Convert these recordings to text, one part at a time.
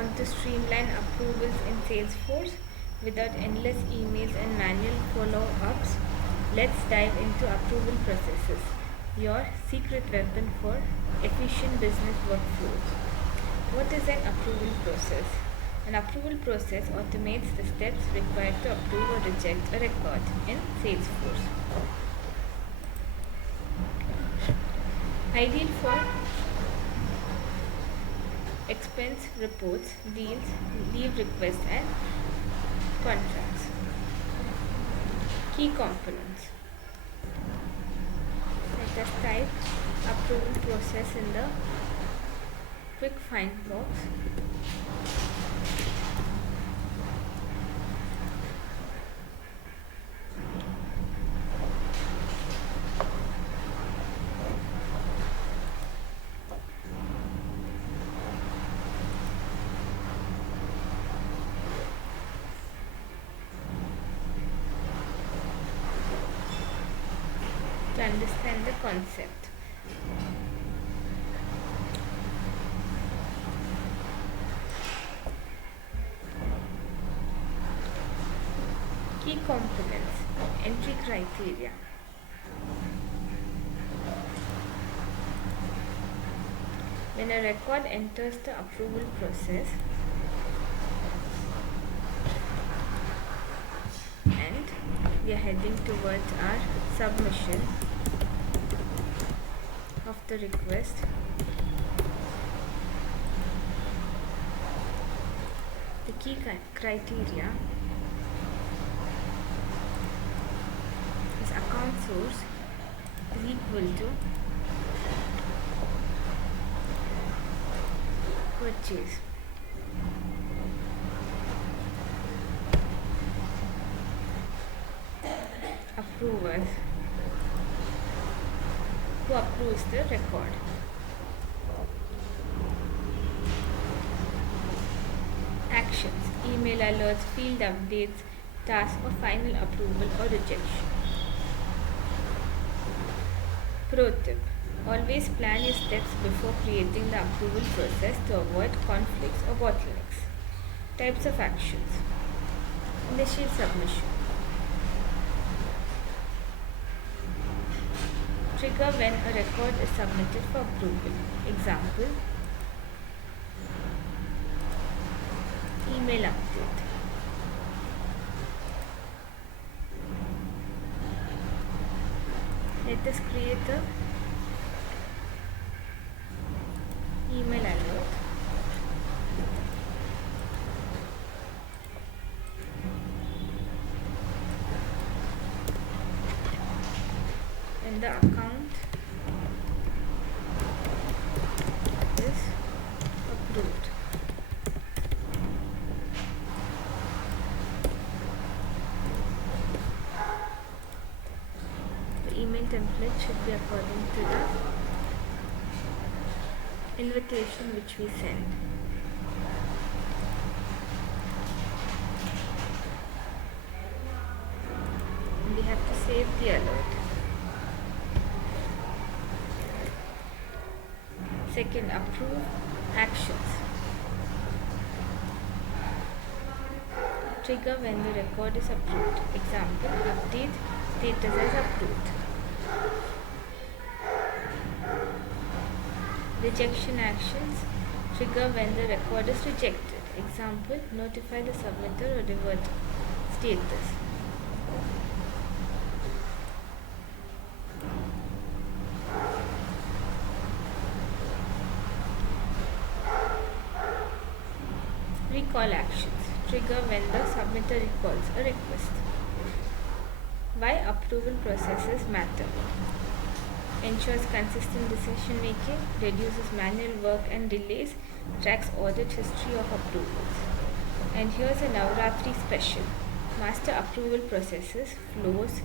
Want to streamline approvals in Salesforce without endless emails and manual follow-ups? Let's dive into approval processes, your secret weapon for efficient business workflows. What is an approval process? An approval process automates the steps required to approve or reject a record in Salesforce. Ideal for expense reports, deals, leave requests, and contracts. Key components. Let us type approval process in the quick find box. To understand the concept. Key components. Entry criteria. When a record enters the approval process and we are heading towards our submission of the request, the key criteria is account source is equal to purchase. Approvers. Who approves the record? Actions, email alerts, field updates, task or final approval or rejection. Pro tip. Always plan your steps before creating the approval process to avoid conflicts or bottlenecks. Types of actions. Initial submission. Trigger when a record is submitted for approval. Example, email update. Let us create a email alert. And the account is approved. The email template should be according to the invitation which we send. And we have to save the alert. Second, approve actions. Trigger when the record is approved. Example, update status as approved. Rejection actions. Trigger when the record is rejected. Example, notify the submitter or revert status. Recall actions. Trigger when the submitter recalls a request. Why approval processes matter. Ensures consistent decision making, reduces manual work and delays, tracks audit history of approvals. And here's a Navaratri special. Master approval processes, flows,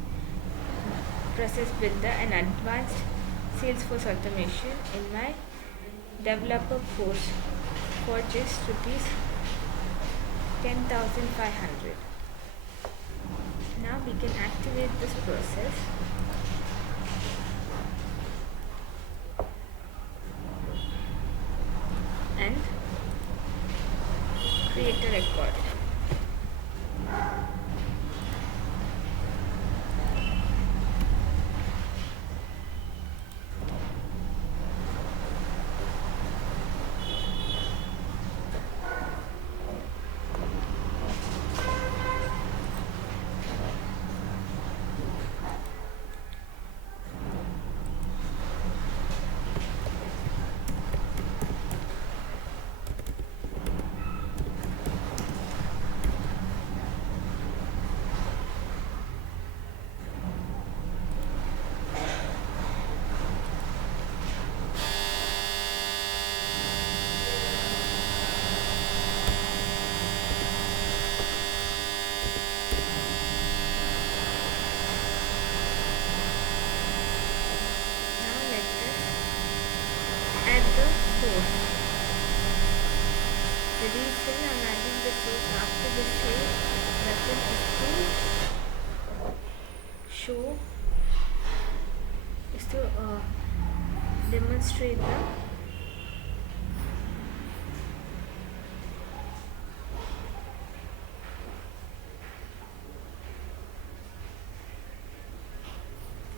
process builder and advanced Salesforce automation in my developer course for just rupees 10,500. Now we can activate this process. And create a record. Add the source. The reason I'm adding the source after the save button is to demonstrate the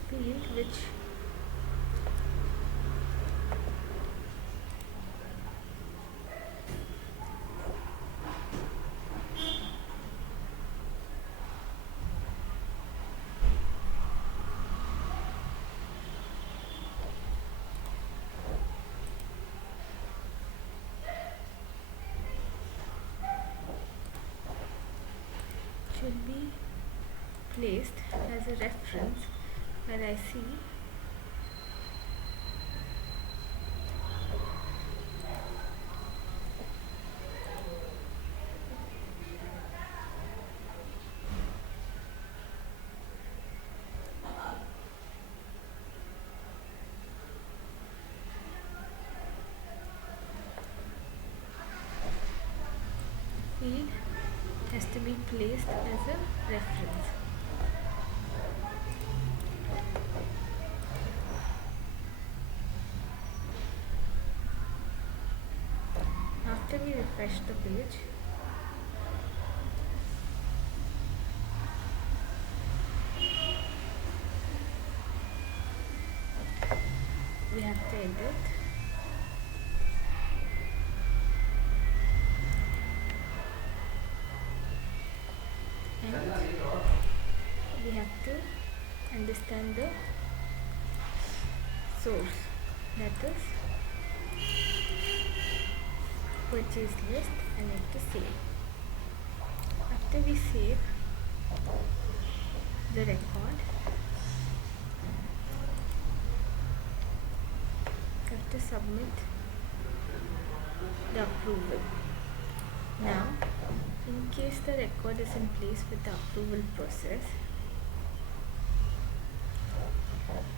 field which should be placed as a reference where I see field has to be placed as a reference. After we refresh the page, we have to edit. We have to understand the source, that is purchase list, and have to save. After we save the record, we have to submit the approval. Now, in case the record is in place with the approval process,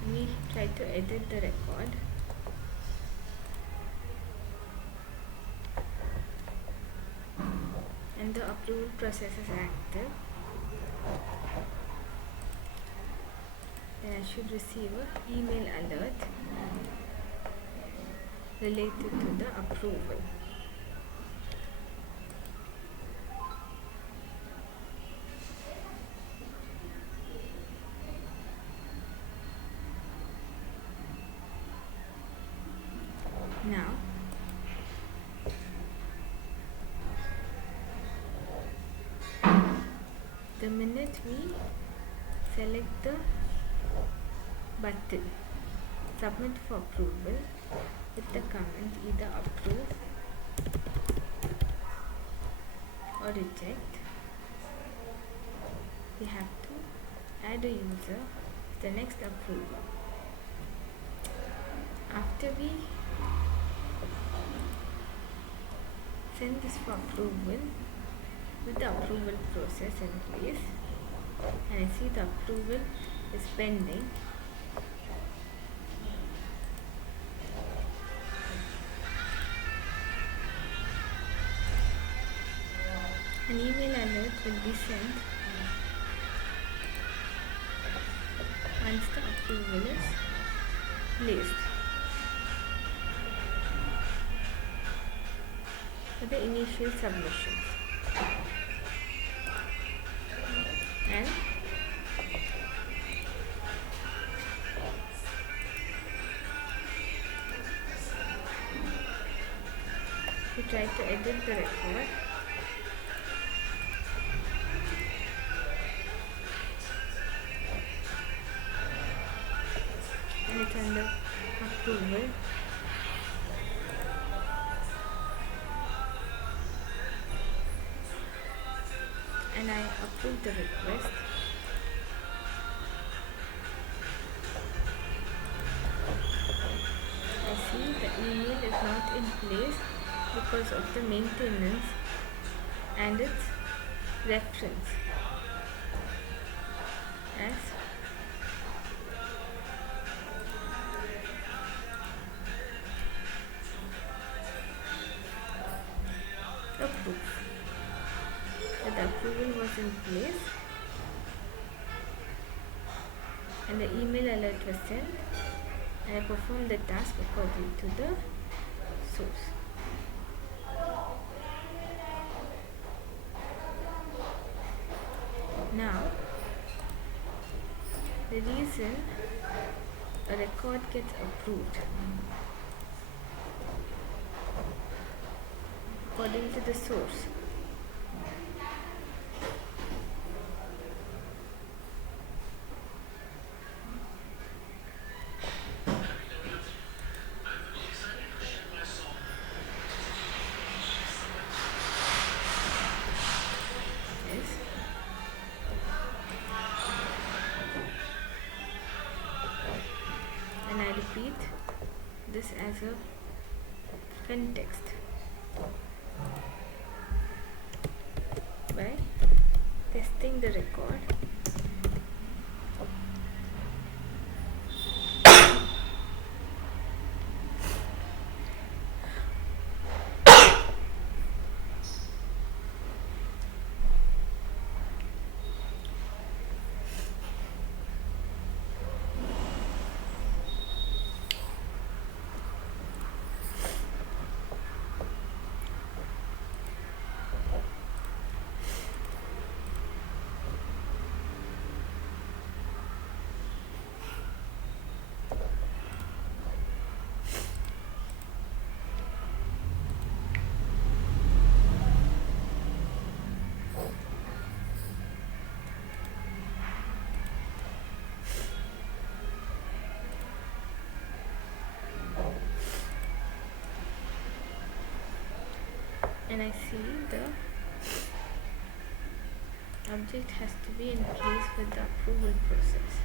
we try to edit the record. And the approval process is active, then I should receive an email alert related to the approval. Now, the minute we select the button submit for approval with the comment either approve or reject, we have to add a user to the next approval. After we send this for approval with the approval process in place, and I see the approval is pending, an email alert will be sent once the approval is placed for the initial submissions. and we try to edit the record. And it's under approval. And I approve the request. I see the email is not in place because of the maintenance and its reference as approved. That the approval was in place and the email alert was sent, and I performed the task according to the source. Now, the reason a record gets approved according to the source is and I repeat this as a context by testing the record and I see the object has to be in place with the approval process.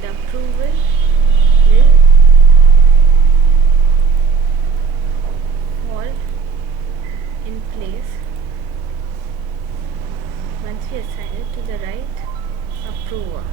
The approval will fall in place once we assign it to the right approver.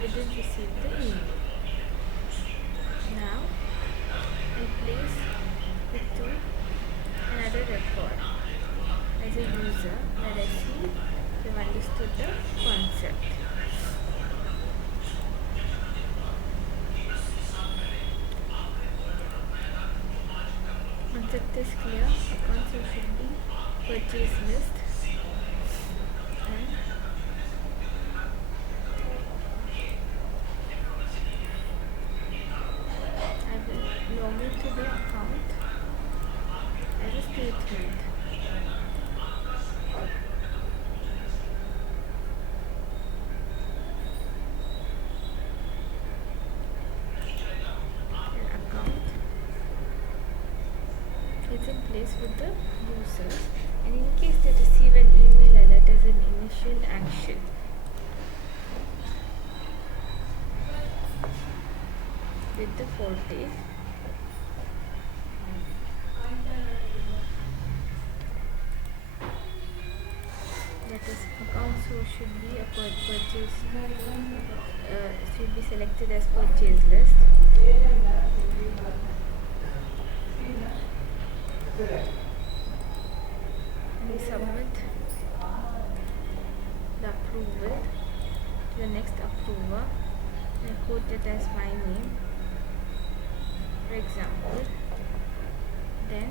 didn't receive the email. Now replace it to another record as a user where I see you've understood the concept. Concept is clear. Accounts should be purchase list, and I will log into the account as a statement. An account is in place with the users, and in case they receive an email alert as an initial action, with the forte, that is account source should be a purchase, should be selected as purchase list. And we submit the approval to the next approver, and I quote it as my name, for example. Then I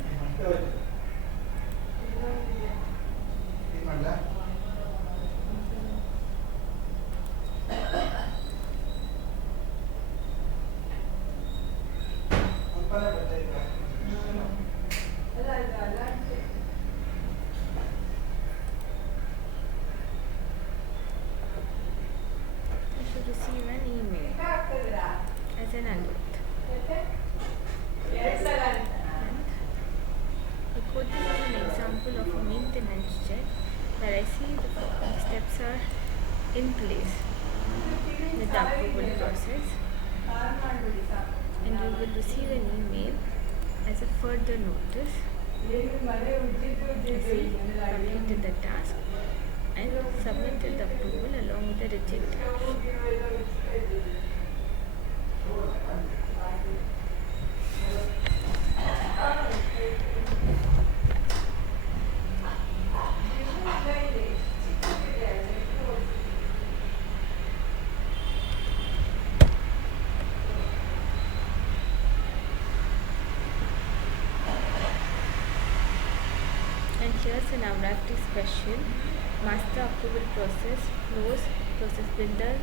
should receive an email as an alert. And I quote this as an example of a maintenance check where I see the steps are in place with the approval process, and you will receive an email as a further notice as you completed the task and submitted the approval along with the reject action. And here's a Navaratri special master approval process flows, process builder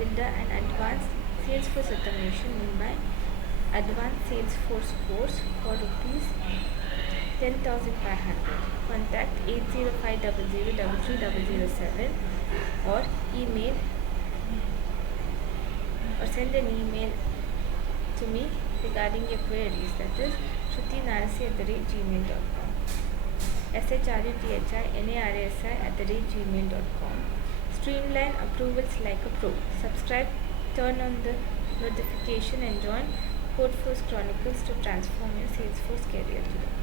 and advanced Salesforce automation by advanced Salesforce course for rupees 10,500. Contact 805003307 or email or send an email to me regarding your queries, that is shrutinarasi@gmail.com, shrutinarasi@gmail.com. Streamline approvals like a pro. Subscribe, turn on the notification, and join Salesforce Chronicles to transform your Salesforce career today.